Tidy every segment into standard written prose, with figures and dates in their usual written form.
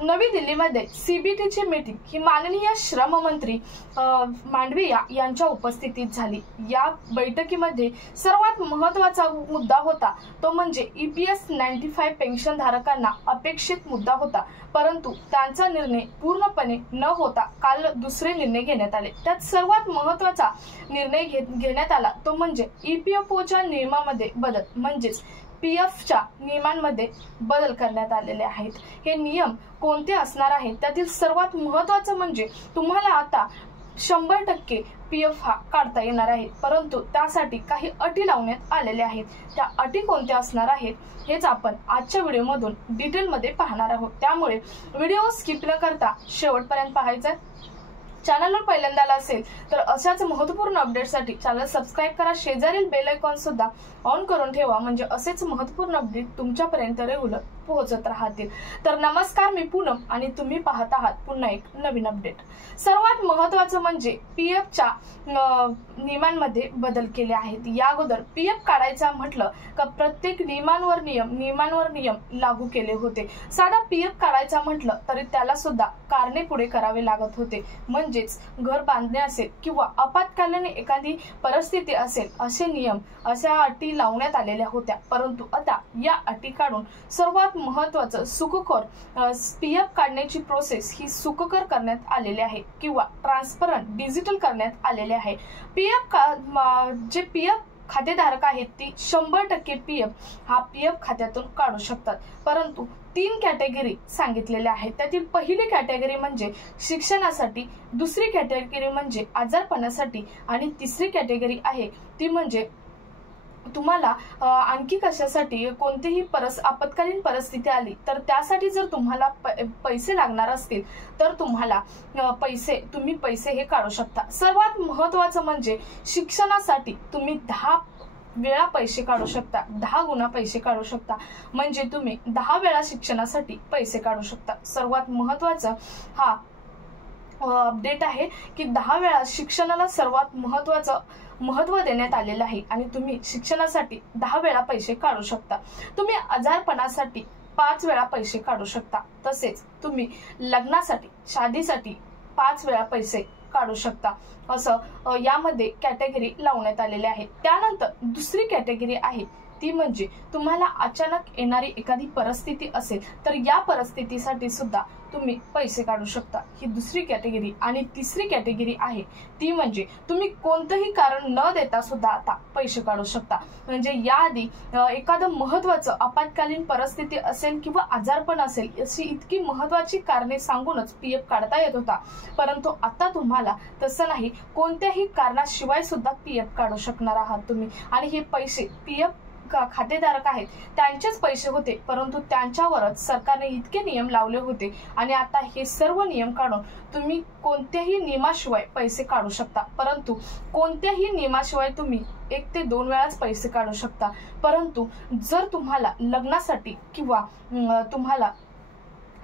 नवी दिल्लीमध्ये सीबीटीची मीटिंग ही माननीय श्रम मंत्री मांडविया यांच्या उपस्थितीत झाली। या बैठकीमध्ये सर्वात महत्त्वाचा मुद्दा होता तो म्हणजे EPS 95 पेन्शन धारकांना अपेक्षित मुद्दा होता, परंतु त्यांचा निर्णय पूर्णपणे न होता काल दुसरे निर्णय घेण्यात आले। त्यात सर्वात महत्त्वाचा निर्णय घेण्यात आला तो म्हणजे EPFOच्या नियमामध्ये बदल म्हणजेच PFच्या नियमांमध्ये बदल करण्यात आलेले आहेत। हे नियम कोणते असणार आहेत त्यातील सर्वात महत्त्वाचं म्हणजे तुम्हाला आता 100% PF हा काढता येणार आहे, परंतु त्यासाठी काही अटी लावण्यात आलेल्या आहेत। त्या अटी कोणत्या असणार आहेत हेच आपण आजच्या व्हिडिओमधून डिटेलमध्ये पाहणार आहोत, त्यामुळे व्हिडिओ स्किप न करता शेवटपर्यंत पाहायचा। चॅनलवर पहिल्यांदा आला असेल तर अशाच महत्त्वपूर्ण अपडेटसाठी चॅनल सबस्क्राइब करा, शेजारील बेल आयकॉन सुद्धा ऑन करून ठेवा, म्हणजे असेच महत्त्वपूर्ण अपडेट तुमच्यापर्यंत रेग्युलर पोहोचत राहतील। तर नमस्कार, मी पूनम आणि तुम्ही पाहत आहात पुन्हा एक नवीन अपडेट। सर्वात महत्त्वाचं म्हणजे PFच्या नियमांमध्ये बदल केले आहेत। या अगोदर PF काढायचा म्हटलं का प्रत्येक नियमांवर नियम लागू केले होते। साधा PF काढायचा म्हटलं तरी त्याला सुद्धा कारणे पुढे करावे लागत होते, म्हणजेच घर बांधणे असेल किंवा आपत्कालीन एखादी परिस्थिती असेल असे नियम, अशा अटी लावण्यात आलेल्या होत्या। परंतु आता या अटी काढून सर्वात महत्त्वाचं सुखकर PF काढण्याची प्रोसेस ही सुखकर करण्यात आलेली आहे किंवा ट्रान्सपरंट डिजिटल करण्यात आलेले आहे। जे PF खातेधारक आहेत ती 100% PF हा PF खात्यातून काढू शकतात, परंतु 3 कॅटेगरी सांगितलेल्या आहेत। त्यातील पहिली कॅटेगरी म्हणजे शिक्षणासाठी, दुसरी कॅटेगरी म्हणजे आजारपणासाठी आणि तिसरी कॅटेगरी आहे ती म्हणजे तुम्हाला आणखी कशासाठी कोणतीही आपत्कालीन परिस्थिती आली तर त्यासाठी जर तुम्हाला पैसे लागणार असतील तर तुम्हाला तुम्ही पैसे हे काढू शकता। सर्वात महत्त्वाचं म्हणजे शिक्षणासाठी तुम्ही 10 वेळा पैसे काढू शकता, 10 गुणा पैसे काढू शकता, म्हणजे तुम्ही 10 वेळा शिक्षणासाठी पैसे काढू शकता। सर्वात महत्त्वाचं हा अपडेट आहे की 10 वेळा शिक्षणाला सर्वात महत्त्व देण्यात आलेलं आहे आणि तुम्ही शिक्षणासाठी 10 वेळा पैसे काढू शकता। तुम्ही आजारपणासाठी 5 वेळा पैसे काढू शकता, तसेच तुम्ही लग्नासाठी, शादीसाठी 5 वेळा पैसे काढू शकता। असं यामध्ये कॅटेगरी लावण्यात आलेले आहे। त्यानंतर दुसरी कॅटेगरी आहे ती म्हणजे तुम्हाला अचानक येणारी एखादी परिस्थिती असेल तर या परिस्थितीसाठी सुद्धा तुम्ही पैसे काढू शकता, ही दुसरी कॅटेगरी। आणि तिसरी कॅटेगरी आहे ती म्हणजे तुम्ही कोणतंही कारण न देता सुद्धा आता पैसे काढू शकता, म्हणजे याआधी एखादं महत्त्वाचं आपत्कालीन परिस्थिती असेल किंवा आजारपण असेल अशी इतकी महत्त्वाची कारणे सांगूनच PF काढता येत होता, परंतु आता तुम्हाला तसं नाही, कोणत्याही कारणाशिवाय सुद्धा PF काढू शकणार आहात तुम्ही। आणि हे पैसे PF खातेधारक आहेत त्यांचेच पैसे होते, परंतु त्यांच्यावरच सरकारने इतके नियम लावले होते आणि आता हे सर्व नियम काढून तुम्ही कोणत्याही नियमाशिवाय पैसे काढू शकता, परंतु कोणत्याही नियमाशिवाय तुम्ही 1 ते 2 वेळाच पैसे काढू शकता। परंतु जर तुम्हाला लग्नासाठी किंवा तुम्हाला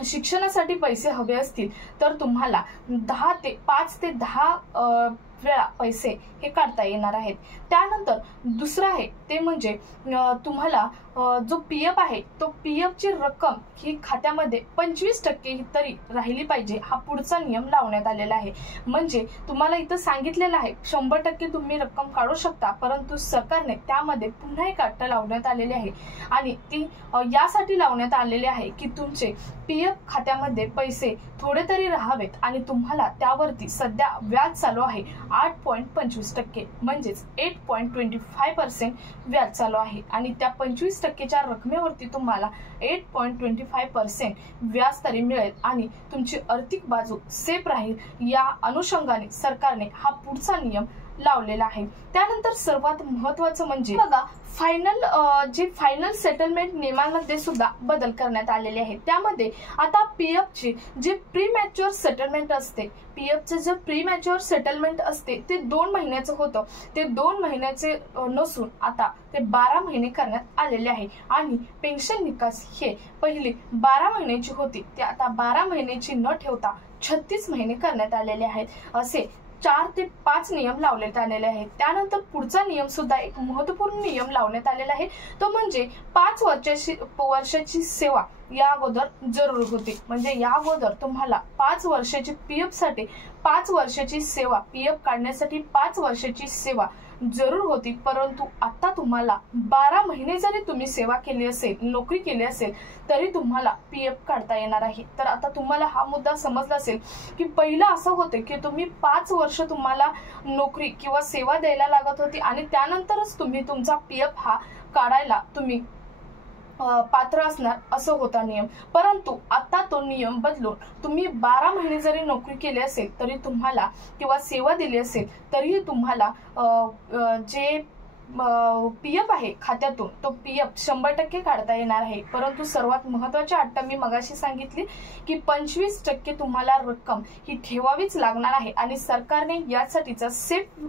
शिक्षणासाठी पैसे हवे असतील तर तुम्हाला 5 ते 10 वेळा पैसे हे काढता येणार आहेत। त्यानंतर दुसरं आहे ते म्हणजे तुम्हाला जो PF आहे तो PFची रक्कम ही खात्यामध्ये 25% तरी राहिली पाहिजे, हा पुढचा नियम लावण्यात आलेला आहे। म्हणजे तुम्हाला इथं सांगितलेलं आहे 100% तुम्ही रक्कम काढू शकता, परंतु सरकारने त्यामध्ये पुन्हा एक अट लावण्यात आलेली आहे आणि ती यासाठी लावण्यात आलेली आहे की तुमचे PF खात्यामध्ये पैसे थोडे तरी राहावेत आणि तुम्हाला त्यावरती सध्या व्याज चालू आहे 8.25%, म्हणजेच 8.25% व्याज चालू आहे आणि त्या 25%च्या रकमेवरती तुम्हाला 8.25% व्याज तरी मिळेल आणि तुमची आर्थिक बाजू सेफ राहील। या अनुषंगाने सरकारने हा पुढचा नियम लावलेला आहे। त्यानंतर सर्वात महत्त्वाचं म्हणजे बघा फायनल सेटलमेंट नियमांमध्ये सुद्धा बदल करण्यात आलेले आहेत। त्यामध्ये आता PFचे जे प्रीमॅच्युअर सेटलमेंट असते, PFचे जे प्रीमॅच्युअर सेटलमेंट असते ते 2 महिन्याचं होतं, ते 2 महिन्याचे नसून आता ते 12 महिने करण्यात आलेले आहे आणि पेन्शन निकास हे पहिली 12 महिन्याची होती ते आता 12 महिन्याची न ठेवता 36 महिने करण्यात आलेले आहेत। असे 4 ते 5 नियम लावण्यात आलेले आहेत. त्यानंतर पुढचा नियम सुद्धा एक महत्त्वपूर्ण नियम लावण्यात आलेला आहे, तो म्हणजे 5 वर्षाची सेवा या अगोदर जरूर होती. म्हणजे या अगोदर तुम्हाला 5 वर्षाची पीएफ साठी 5 वर्षाची सेवा, पीएफ काढण्यासाठी 5 वर्षाची सेवा जरूर होती. परंतु आता तुम्हाला 12 महिने जरी तुम्ही सेवा केली असेल, नोकरी केली असेल, तरी तुम्हाला पीएफ काढता येणार आहे. तर आता तुम्हाला हा मुद्दा समजला असेल की पहिलं असं होते की तुम्ही 5 वर्ष तुम्हाला नोकरी किंवा सेवा द्यायला लागत होती आणि त्यानंतरच तुम्ही तुमचा पीएफ हा काढायला तुम्ही पात्र असणार असं होता नियम. परंतु आता तो नियम बदलून तुम्ही 12 महिने जरी नोकरी केली असेल तरी तुम्हाला किंवा सेवा दिली असेल तरी तुम्हाला जे पीएफ आहे खात्यातून तो पीएफ 100% काढता येणार आहे. परंतु सर्वात महत्त्वाची अट मी मगाशी सांगितली की 25% तुम्हाला रक्कम ही ठेवावीच लागणार आहे आणि सरकारने यासाठीचा सेफ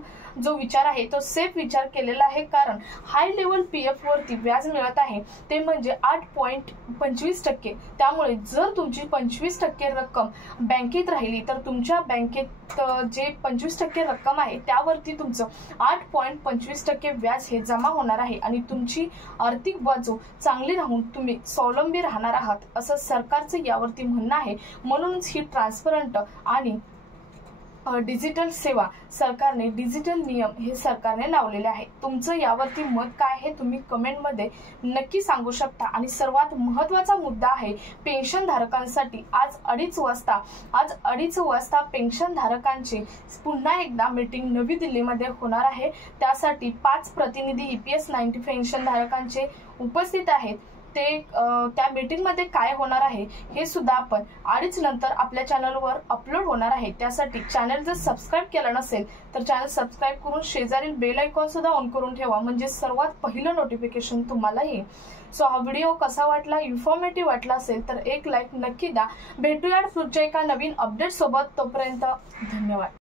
जो विचार आहे तो सेफ विचार केलेला आहे. कारण हाय लेवल पीएफ वरती व्याज मिळत आहे ते म्हणजे 8.25%. त्यामुळे जर तुमची 25% रक्कम बँकेत राहिली तर तुमच्या बँकेत जे 25% रक्कम आहे त्यावरती तुमचं 8.25% व्याज हे जमा होणार आहे आणि तुमची आर्थिक बाजू चांगली राहून तुम्ही स्वावलंबी राहणार आहात असं सरकारचं यावरती म्हणणं आहे. म्हणूनच ही ट्रान्सपरंट आणि डिजिटल सेवा सरकारने, डिजिटल नियम हे सरकारने लावलेले आहे. तुमचं यावरती मत काय आहे तुम्ही कमेंट मध्ये नक्की सांगू शकता. आणि सर्वात महत्त्वाचा मुद्दा आहे पेन्शन धारकांसाठी. आज 2:30 वाजता पेन्शन धारकांची पुन्हा एकदा मीटिंग नवी दिल्लीमध्ये होणार आहे. त्यासाठी 5 प्रतिनिधी EPS 90 पेन्शन धारकांचे उपस्थित आहेत. त्या मीटिंग मध्ये काय होणार आहे हे सुद्धा आपण 2:30 नंतर आपल्या चॅनलवर अपलोड होणार आहे. त्यासाठी चॅनल जर सबस्क्राईब केलं नसेल तर चॅनल सबस्क्राईब करून शेजारील बेल आयकॉन सुद्धा ऑन करून ठेवा म्हणजे सर्वात पहिलं नोटिफिकेशन तुम्हाला येईल. सो हा व्हिडिओ कसा वाटला, इन्फॉर्मेटिव्ह वाटला असेल तर एक लाईक नक्की द्या. भेटूया पुढच्या एका नवीन अपडेट सोबत. तोपर्यंत धन्यवाद.